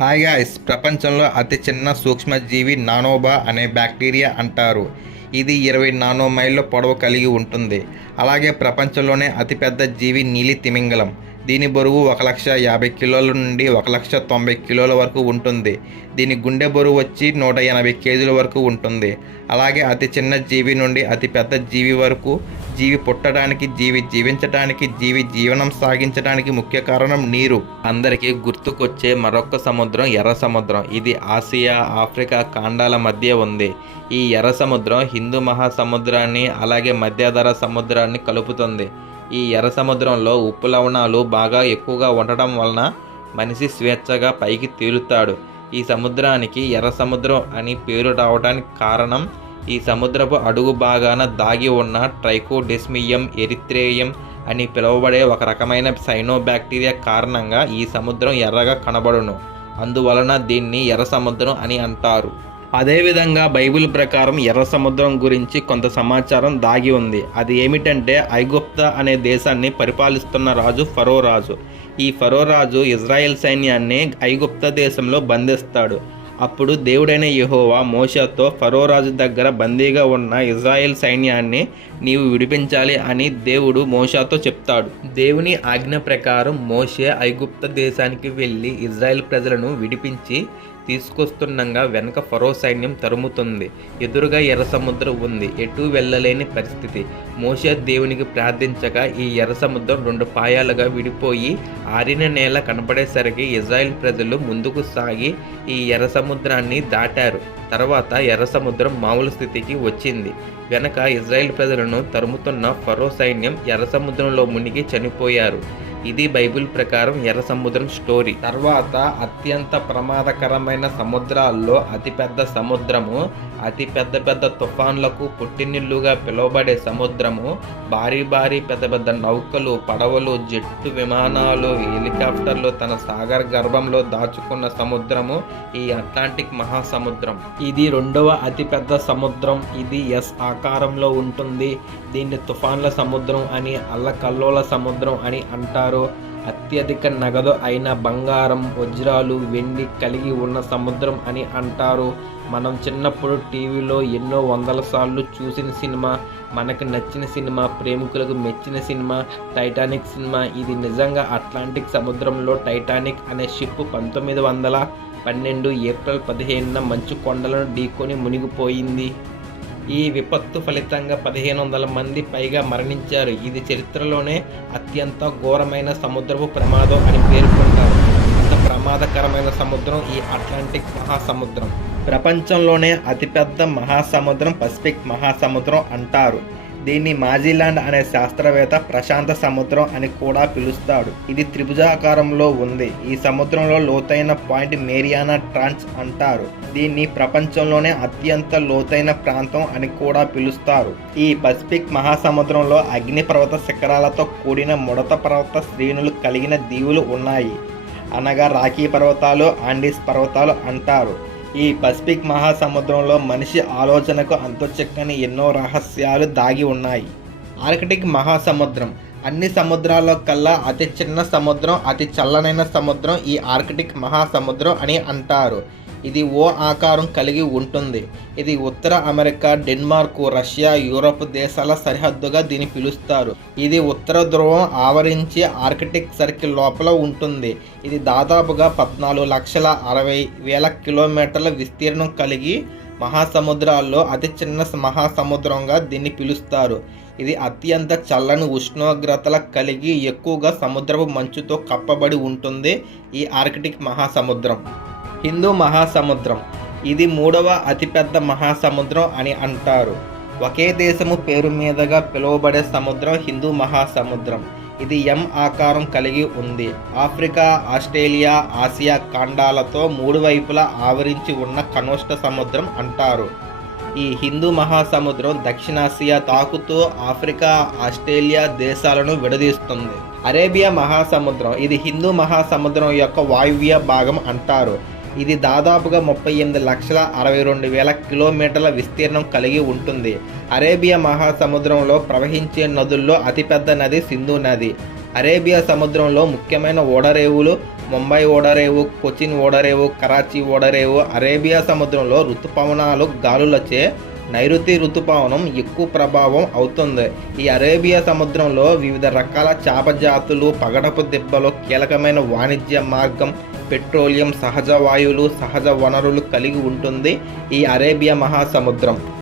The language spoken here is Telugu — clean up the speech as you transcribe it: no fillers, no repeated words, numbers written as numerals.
హాయ్ గాయ్స్, ప్రపంచంలో అతి చిన్న సూక్ష్మజీవి నానోబా అనే బ్యాక్టీరియా అంటారు. ఇది 20 నానోమైళ్ళ పొడవు కలిగి ఉంటుంది. అలాగే ప్రపంచంలోనే అతిపెద్ద జీవి నీలి తిమింగలం. దీని బరువు 1,50,000 కిలోల నుండి 1,90,000 కిలోల వరకు ఉంటుంది. దీని గుండె బరువు వచ్చి 180 కేజీల వరకు ఉంటుంది. అలాగే అతి చిన్న జీవి నుండి అతి పెద్ద జీవి వరకు జీవి పుట్టడానికి, జీవి జీవించడానికి, జీవి జీవనం సాగించడానికి ముఖ్య కారణం నీరు. అందరికీ గుర్తుకొచ్చే మరొక సముద్రం ఎర్ర సముద్రం. ఇది ఆసియా, ఆఫ్రికా ఖండాల మధ్య ఉంది. ఈ ఎర్ర సముద్రం హిందూ మహాసముద్రాన్ని అలాగే మధ్యధరా సముద్రాన్ని కలుపుతుంది. ఈ ఎర్ర సముద్రంలో ఉప్పు లవణాలు బాగా ఎక్కువగా ఉండటం వలన మనిషి స్వేచ్ఛగా పైకి తేలుతాడు. ఈ సముద్రానికి ఎర్ర సముద్రం అని పేరు రావడానికి కారణం ఈ సముద్రపు అడుగు భాగాన దాగి ఉన్న ట్రైకోడెస్మియం ఎరిత్రేయం అని పిలువబడే ఒక రకమైన సైనోబాక్టీరియా కారణంగా ఈ సముద్రం ఎర్రగా కనబడును. అందువలన దీన్ని ఎర్ర సముద్రం అని అంటారు. అదేవిధంగా బైబిల్ ప్రకారం ఎర్ర సముద్రం గురించి కొంత సమాచారం దాగి ఉంది. అది ఏమిటంటే, ఐగుప్త అనే దేశాన్ని పరిపాలిస్తున్న రాజు ఫరో రాజు. ఈ ఫరో రాజు ఇజ్రాయెల్ సైన్యాన్ని ఐగుప్త దేశంలో బంధిస్తాడు. అప్పుడు దేవుడైన యెహోవా మోషేతో ఫరో రాజు దగ్గర బందీగా ఉన్న ఇజ్రాయెల్ సైన్యాన్ని నీవు విడిపించాలి అని దేవుడు మోషేతో చెప్తాడు. దేవుని ఆజ్ఞ ప్రకారం మోషే ఐగుప్త దేశానికి వెళ్ళి ఇజ్రాయెల్ ప్రజలను విడిపించి తీసుకొస్తుండగా వెనక ఫరో సైన్యం తరుముతుంది. ఎదురుగా ఎర్ర సముద్రం ఉంది. ఎటూ వెళ్ళలేని పరిస్థితి. మోషే దేవునికి ప్రార్థించగా ఈ ఎర్ర సముద్రం 2 పాయాలుగా విడిపోయి ఆరిన నేల కనపడేసరికి ఇజ్రాయెల్ ప్రజలు ముందుకు సాగి ఈ ఎర్ర సముద్రాన్ని దాటారు. తర్వాత ఎర్ర సముద్రం మామూలు స్థితికి వచ్చింది. వెనక ఇజ్రాయెల్ ప్రజలను తరుముతున్న ఫరో సైన్యం ఎర్ర సముద్రంలో మునిగి చనిపోయారు. ఇది బైబిల్ ప్రకారం ఎర్ర సముద్రం స్టోరీ. తర్వాత అత్యంత ప్రమాదకరమైన సముద్రాల్లో అతిపెద్ద సముద్రము, అతి పెద్ద తుఫాన్లకు పుట్టినిల్లుగా పిలువబడే సముద్రము, భారీ పెద్ద నౌకలు, పడవలు, జెట్టు విమానాలు, హెలికాప్టర్లు తన సాగర్ గర్భంలో దాచుకున్న సముద్రము ఈ అట్లాంటిక్ మహాసముద్రం. ఇది 2వ అతిపెద్ద సముద్రం. ఇది ఎస్ ఆకారంలో ఉంటుంది. దీన్ని తుఫాన్ల సముద్రం అని, అల్లకల్లోల సముద్రం అని అంటారు. అత్యధిక నగదు అయిన బంగారం, వజ్రాలు, వెండి కలిగి ఉన్న సముద్రం అని అంటారు. మనం చిన్నప్పుడు టీవీలో ఎన్నో వందల సార్లు చూసిన సినిమా, మనకు నచ్చిన సినిమా, ప్రేమికులకు మెచ్చిన సినిమా టైటానిక్ సినిమా. ఇది నిజంగా అట్లాంటిక్ సముద్రంలో టైటానిక్ అనే షిప్ 1912 ఏప్రిల్ 15న మంచు కొండలను ఢీకొని మునిగిపోయింది. ఈ విపత్తు ఫలితంగా 1500 మంది పైగా మరణించారు. ఇది చరిత్రలోనే అత్యంత ఘోరమైన సముద్రపు ప్రమాదం అని పేర్కొంటారు. అంత ప్రమాదకరమైన సముద్రం ఈ అట్లాంటిక్ మహాసముద్రం. ప్రపంచంలోనే అతిపెద్ద మహాసముద్రం పసిఫిక్ మహాసముద్రం అంటారు. దీన్ని మాజిలాండ్ అనే శాస్త్రవేత్త ప్రశాంత సముద్రం అని కూడా పిలుస్తాడు. ఇది త్రిభుజాకారంలో ఉంది. ఈ సముద్రంలో లోతైన పాయింట్ మేరియానా ట్రాన్స్ అంటారు. దీన్ని ప్రపంచంలోనే అత్యంత లోతైన ప్రాంతం అని కూడా పిలుస్తారు. ఈ పసిఫిక్ మహాసముద్రంలో అగ్నిపర్వత శిఖరాలతో కూడిన ముడత పర్వత శ్రేణులు కలిగిన దీవులు ఉన్నాయి. అనగా రాకీ పర్వతాలు, ఆండీస్ పర్వతాలు అంటారు. ఈ పసిఫిక్ మహాసముద్రంలో మనిషి ఆలోచనకు అంతుచిక్కని ఎన్నో రహస్యాలు దాగి ఉన్నాయి. ఆర్కిటిక్ మహాసముద్రం అన్ని సముద్రాల్లో కల్లా అతి చిన్న సముద్రం, అతి చల్లనైన సముద్రం ఈ ఆర్కిటిక్ మహాసముద్రం అని అంటారు. ఇది ఓ ఆకారం కలిగి ఉంటుంది. ఇది ఉత్తర అమెరికా, డెన్మార్క్, రష్యా, యూరప్ దేశాల సరిహద్దుగా దీన్ని పిలుస్తారు. ఇది ఉత్తర ధ్రువం ఆవరించి ఆర్కిటిక్ సర్కిల్ లోపల ఉంటుంది. ఇది దాదాపుగా 14,60,000 కిలోమీటర్ల విస్తీర్ణం కలిగి మహాసముద్రాల్లో అతి చిన్న మహాసముద్రంగా దీన్ని పిలుస్తారు. ఇది అత్యంత చల్లని ఉష్ణోగ్రతల కలిగి ఎక్కువగా సముద్రపు మంచుతో కప్పబడి ఉంటుంది. ఈ ఆర్కిటిక్ మహాసముద్రం. హిందూ మహాసముద్రం ఇది 3వ అతిపెద్ద మహాసముద్రం అని అంటారు. ఒకే దేశము పేరు మీదుగా పిలువబడే సముద్రం హిందూ మహాసముద్రం. ఇది ఎం ఆకారం కలిగి ఉంది. ఆఫ్రికా, ఆస్ట్రేలియా, ఆసియా ఖండాలతో 3 వైపులా ఆవరించి ఉన్న కనిష్ట సముద్రం అంటారు. ఈ హిందూ మహాసముద్రం దక్షిణాసియా తాకుతూ ఆఫ్రికా, ఆస్ట్రేలియా దేశాలను విడదీస్తుంది. అరేబియా మహాసముద్రం ఇది హిందూ మహాసముద్రం యొక్క వాయువ్య భాగం అంటారు. ఇది దాదాపుగా 38,62,000 కిలోమీటర్ల విస్తీర్ణం కలిగి ఉంటుంది. అరేబియా మహాసముద్రంలో ప్రవహించే నదుల్లో అతిపెద్ద నది సింధు నది. అరేబియా సముద్రంలో ముఖ్యమైన ఓడరేవులు ముంబై ఓడరేవు, కొచ్చిన్ ఓడరేవు, కరాచీ ఓడరేవు, అరేబియా సముద్రంలో ఋతుపవనాలు గాలులచే నైరుతి ఋతుపవనం ఎక్కువ ప్రభావం అవుతుంది. ఈ అరేబియా సముద్రంలో వివిధ రకాల చేప జాతులు, పగడపు దిబ్బలు, కీలకమైన వాణిజ్య మార్గం, పెట్రోలియం, సహజ వాయువులు, సహజ వనరులు కలిగి ఉంటుంది ఈ అరేబియా మహాసముద్రం.